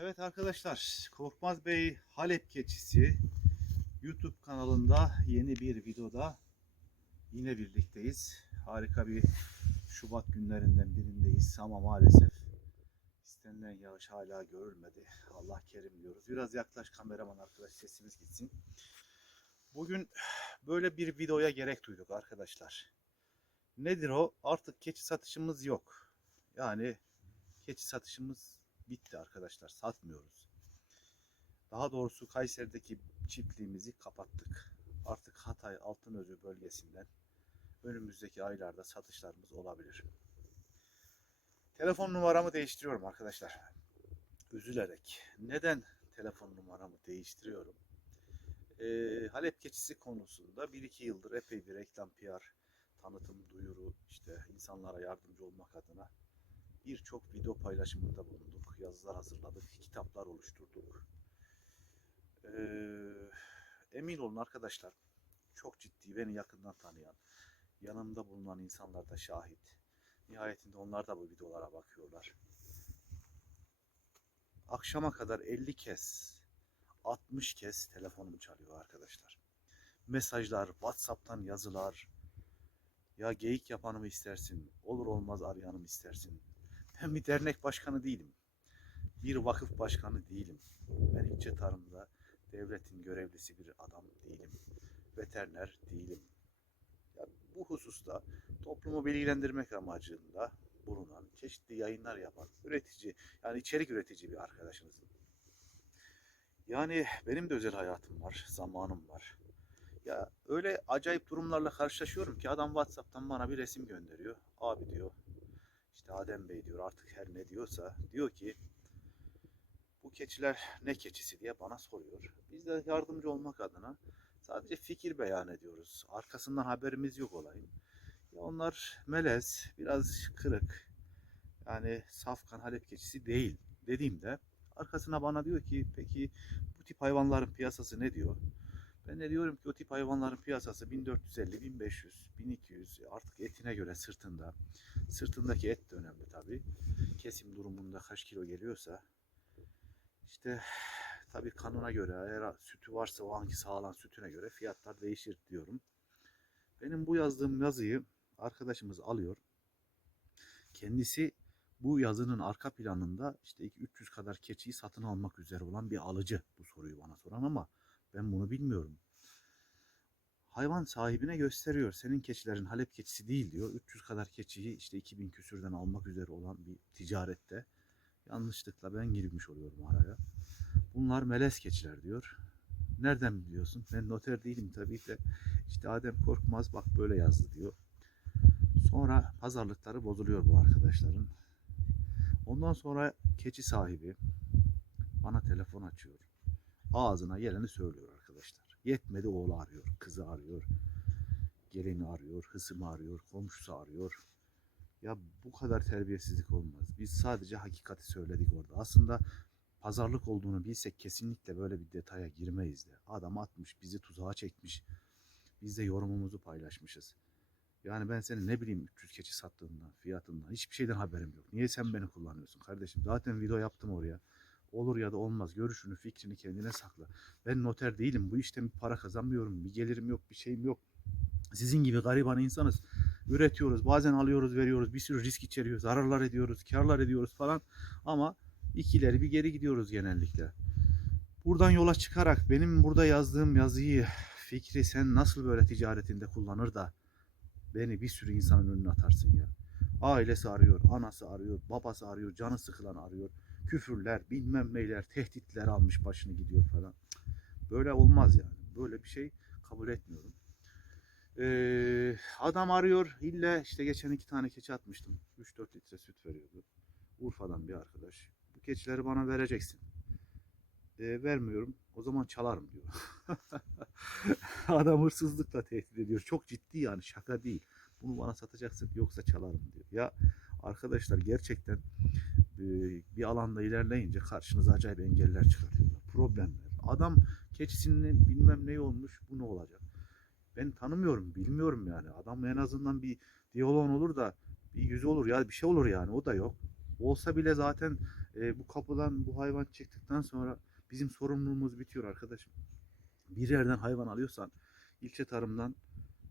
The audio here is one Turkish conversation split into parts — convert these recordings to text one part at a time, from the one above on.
Evet arkadaşlar, Korkmaz Bey Halep Keçisi YouTube kanalında yeni bir videoda yine birlikteyiz. Harika bir Şubat günlerinden birindeyiz ama maalesef istenilen yağış hala görülmedi. Allah kerim diyoruz. Biraz yaklaş kameraman arkadaş sesimiz gitsin. Bugün böyle bir videoya gerek duyduk arkadaşlar. Nedir o? Artık keçi satışımız yok. Yani keçi satışımız bitti arkadaşlar. Satmıyoruz. Daha doğrusu Kayseri'deki çiftliğimizi kapattık. Artık Hatay Altınözü bölgesinden önümüzdeki aylarda satışlarımız olabilir. Telefon numaramı değiştiriyorum arkadaşlar. Üzülerek. Neden telefon numaramı değiştiriyorum? Ee, Halep keçisi konusunda 1-2 yıldır epey bir reklam, PR, tanıtım, duyuru, işte insanlara yardımcı olmak adına birçok video paylaşımında bulunduk. Yazılar hazırladık, kitaplar oluşturduk. Ee, emin olun arkadaşlar, çok ciddi, beni yakından tanıyan, yanımda bulunan insanlar da şahit. Nihayetinde onlar da bu videolara bakıyorlar. Akşama kadar 50 kez, 60 kez telefonum çalıyor arkadaşlar. Mesajlar, WhatsApp'tan yazılar. Ya geyik yapanımı istersin, olur olmaz arayanımı istersin. Ben bir dernek başkanı değilim. Bir vakıf başkanı değilim. Ben ilçe tarımda devletin görevlisi bir adam değilim. Veteriner değilim. Ya bu hususta toplumu bilgilendirmek amacında bulunan, çeşitli yayınlar yapan, üretici, yani içerik üretici bir arkadaşınızım. Yani benim de özel hayatım var, zamanım var. Ya öyle acayip durumlarla karşılaşıyorum ki adam WhatsApp'tan bana bir resim gönderiyor. Abi diyor, işte Adem Bey diyor artık her ne diyorsa diyor ki bu keçiler ne keçisi diye bana soruyor. Biz de yardımcı olmak adına sadece fikir beyan ediyoruz. Arkasından haberimiz yok olayın. Ya onlar melez, biraz kırık. Yani safkan Halep keçisi değil dediğimde arkasına bana diyor ki peki bu tip hayvanların piyasası ne diyor? Ben de diyorum ki o tip hayvanların piyasası 1450, 1500, 1200 artık etine göre sırtında. Sırtındaki et de önemli tabi. Kesim durumunda kaç kilo geliyorsa. İşte tabi kanuna göre eğer sütü varsa o anki sağlam sütüne göre fiyatlar değişir diyorum. Benim bu yazdığım yazıyı arkadaşımız alıyor. Kendisi bu yazının arka planında işte 300 kadar keçiyi satın almak üzere olan bir alıcı bu soruyu bana soran ama ben bunu bilmiyorum. Hayvan sahibine gösteriyor. Senin keçilerin Halep keçisi değil diyor. 300 kadar keçiyi işte 2000 küsürden almak üzere olan bir ticarette yanlışlıkla ben girmiş oluyorum araya. Bunlar melez keçiler diyor. Nereden biliyorsun? Ben noter değilim tabii de. İşte Adem Korkmaz bak böyle yazdı diyor. Sonra pazarlıkları bozuluyor bu arkadaşların. Ondan sonra keçi sahibi bana telefon açıyor ağzına geleni söylüyor arkadaşlar. Yetmedi oğlu arıyor, kızı arıyor, gelini arıyor, hısımı arıyor, komşusu arıyor. Ya bu kadar terbiyesizlik olmaz. Biz sadece hakikati söyledik orada. Aslında pazarlık olduğunu bilsek kesinlikle böyle bir detaya girmeyiz de. Adam atmış, bizi tuzağa çekmiş. Biz de yorumumuzu paylaşmışız. Yani ben senin ne bileyim 300 keçi sattığından, fiyatından hiçbir şeyden haberim yok. Niye sen beni kullanıyorsun kardeşim? Zaten video yaptım oraya. Olur ya da olmaz. Görüşünü, fikrini kendine sakla. Ben noter değilim. Bu işten bir para kazanmıyorum. Bir gelirim yok, bir şeyim yok. Sizin gibi gariban insanız. Üretiyoruz. Bazen alıyoruz, veriyoruz. Bir sürü risk içeriyor. Zararlar ediyoruz, karlar ediyoruz falan. Ama ikileri bir geri gidiyoruz genellikle. Buradan yola çıkarak benim burada yazdığım yazıyı, fikri sen nasıl böyle ticaretinde kullanır da beni bir sürü insanın önüne atarsın ya. Ailesi arıyor, anası arıyor, babası arıyor, canı sıkılan arıyor küfürler, bilmem neyler, tehditler almış başını gidiyor falan. Böyle olmaz yani. Böyle bir şey kabul etmiyorum. Ee, adam arıyor. İlle işte geçen iki tane keçi atmıştım. 3-4 litre süt veriyordu. Urfa'dan bir arkadaş. Bu keçileri bana vereceksin. Ee, vermiyorum. O zaman çalarım diyor. adam hırsızlıkla tehdit ediyor. Çok ciddi yani şaka değil. Bunu bana satacaksın yoksa çalarım diyor. Ya arkadaşlar gerçekten bir alanda ilerleyince karşınıza acayip engeller çıkartıyorlar. Problemler. Adam keçisinin bilmem ne olmuş bu ne olacak. Ben tanımıyorum bilmiyorum yani. Adam en azından bir diyalog olur da bir yüzü olur ya bir şey olur yani o da yok. Olsa bile zaten E, bu kapıdan bu hayvan çıktıktan sonra bizim sorumluluğumuz bitiyor arkadaşım. Bir yerden hayvan alıyorsan ilçe tarımdan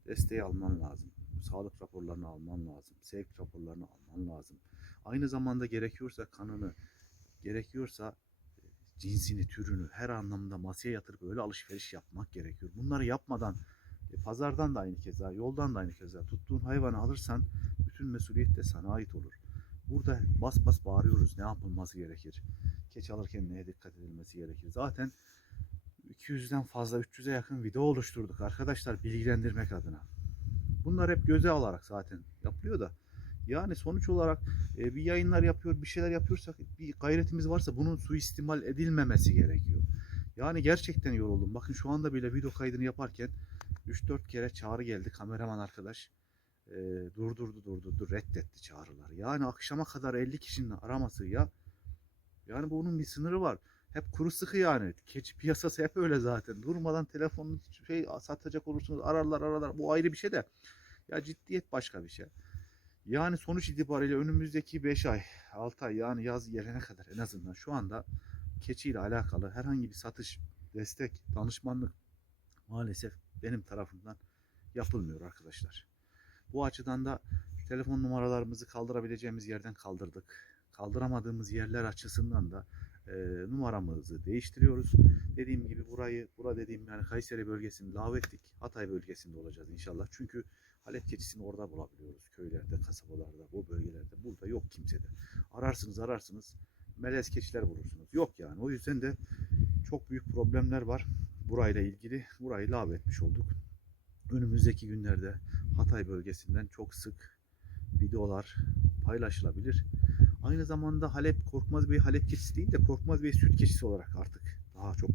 desteği alman lazım. Sağlık raporlarını alman lazım. Sevk raporlarını alman lazım. Aynı zamanda gerekiyorsa kanını, gerekiyorsa e, cinsini, türünü her anlamda masaya yatırıp öyle alışveriş yapmak gerekiyor. Bunları yapmadan e, pazardan da aynı keza, yoldan da aynı keza tuttuğun hayvanı alırsan bütün mesuliyet de sana ait olur. Burada bas bas bağırıyoruz ne yapılması gerekir. Keçi alırken neye dikkat edilmesi gerekir. Zaten 200'den fazla 300'e yakın video oluşturduk arkadaşlar bilgilendirmek adına. Bunlar hep göze alarak zaten yapılıyor da. Yani sonuç olarak e, bir yayınlar yapıyor, bir şeyler yapıyorsak bir gayretimiz varsa bunun suistimal edilmemesi gerekiyor. Yani gerçekten yoruldum. Bakın şu anda bile video kaydını yaparken 3-4 kere çağrı geldi kameraman arkadaş. E, durdurdu durdurdu reddetti çağrıları. Yani akşama kadar 50 kişinin araması ya. Yani bunun bir sınırı var. Hep kuru sıkı yani. Keçi piyasası hep öyle zaten. Durmadan telefonunu şey satacak olursunuz ararlar ararlar. Bu ayrı bir şey de. Ya ciddiyet başka bir şey. Yani sonuç itibariyle önümüzdeki 5 ay, 6 ay yani yaz gelene kadar en azından şu anda keçiyle alakalı herhangi bir satış, destek, danışmanlık maalesef benim tarafımdan yapılmıyor arkadaşlar. Bu açıdan da telefon numaralarımızı kaldırabileceğimiz yerden kaldırdık. Kaldıramadığımız yerler açısından da e, numaramızı değiştiriyoruz. Dediğim gibi burayı, bura dediğim yani Kayseri bölgesini davettik. Hatay bölgesinde olacağız inşallah. Çünkü Halep keçisini orada bulabiliyoruz. Köylerde, kasabalarda, bu bölgelerde. Burada yok kimsede. Ararsınız ararsınız melez keçiler bulursunuz. Yok yani. O yüzden de çok büyük problemler var burayla ilgili. Burayı lav etmiş olduk. Önümüzdeki günlerde Hatay bölgesinden çok sık videolar paylaşılabilir. Aynı zamanda Halep Korkmaz Bey Halep keçisi değil de Korkmaz Bey süt keçisi olarak artık daha çok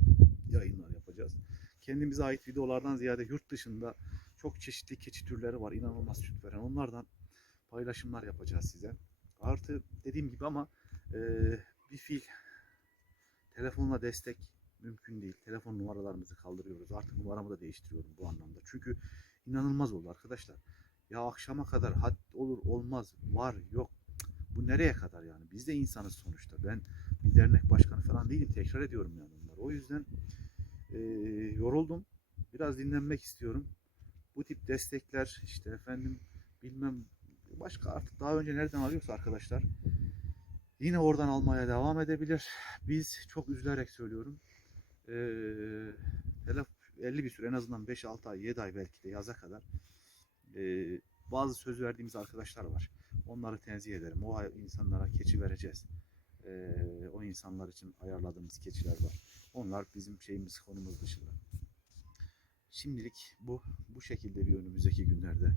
yayınlar yapacağız. Kendimize ait videolardan ziyade yurt dışında çok çeşitli keçi türleri var. inanılmaz süt veren. Onlardan paylaşımlar yapacağız size. Artı dediğim gibi ama e, bir fil telefonla destek mümkün değil. Telefon numaralarımızı kaldırıyoruz. Artık numaramı da değiştiriyorum bu anlamda. Çünkü inanılmaz oldu arkadaşlar. Ya akşama kadar had olur olmaz var yok. Bu nereye kadar yani? Biz de insanız sonuçta. Ben bir dernek başkanı falan değilim. Tekrar ediyorum yani. O yüzden e, yoruldum. Biraz dinlenmek istiyorum. Bu tip destekler işte efendim bilmem başka artık daha önce nereden alıyorsa arkadaşlar yine oradan almaya devam edebilir. Biz çok üzülerek söylüyorum. Hele 50 bir süre en azından 5-6 ay 7 ay belki de yaza kadar ee, bazı söz verdiğimiz arkadaşlar var. Onları tenzih ederim. O insanlara keçi vereceğiz. Ee, o insanlar için ayarladığımız keçiler var. Onlar bizim şeyimiz konumuz dışında. Şimdilik bu bu şekilde bir önümüzdeki günlerde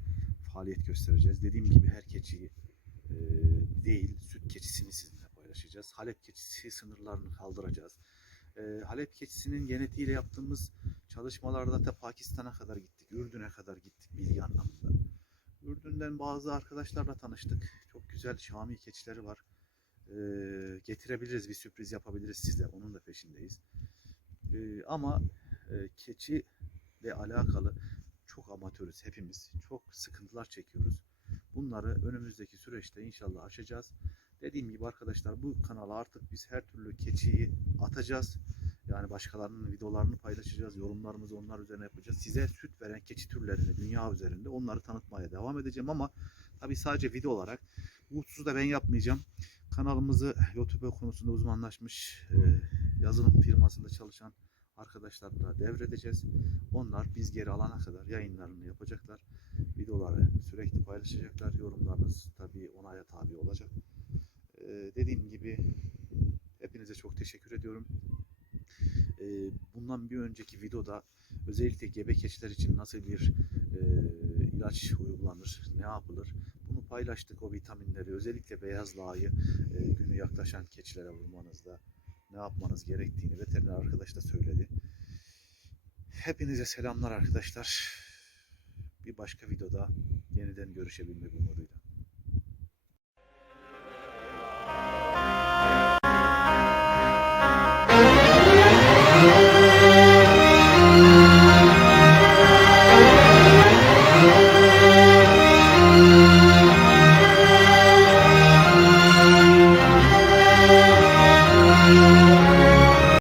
faaliyet göstereceğiz. Dediğim gibi her keçiyi e, değil süt keçisini sizinle paylaşacağız. Halep keçisi sınırlarını kaldıracağız. E, Halep keçisinin genetiğiyle yaptığımız çalışmalarda da Pakistan'a kadar gittik, Ürdün'e kadar gittik bilgi anlamında. Ürdün'den bazı arkadaşlarla tanıştık. Çok güzel Şami keçileri var. Getirebiliriz, bir sürpriz yapabiliriz size. Onun da peşindeyiz. Ama e, keçi ile alakalı çok amatörüz hepimiz. Çok sıkıntılar çekiyoruz. Bunları önümüzdeki süreçte inşallah aşacağız. Dediğim gibi arkadaşlar bu kanala artık biz her türlü keçiyi atacağız. Yani başkalarının videolarını paylaşacağız. Yorumlarımızı onlar üzerine yapacağız. Size süt veren keçi türlerini dünya üzerinde onları tanıtmaya devam edeceğim ama tabii sadece video olarak bu hususu da ben yapmayacağım. Kanalımızı YouTube konusunda uzmanlaşmış e, yazılım firmasında çalışan arkadaşlarla devredeceğiz. Onlar biz geri alana kadar yayınlarını yapacaklar. Videoları sürekli paylaşacaklar. Yorumlarınız tabii onaya tabi olacak. Ee, dediğim gibi hepinize çok teşekkür ediyorum. Ee, bundan bir önceki videoda özellikle gebe keçiler için nasıl bir e, ilaç uygulanır, ne yapılır paylaştık o vitaminleri özellikle beyaz lağıyı e, günü yaklaşan keçilere vurmanızda ne yapmanız gerektiğini veteriner arkadaş da söyledi. Hepinize selamlar arkadaşlar. Bir başka videoda yeniden görüşebilmek umuduyla.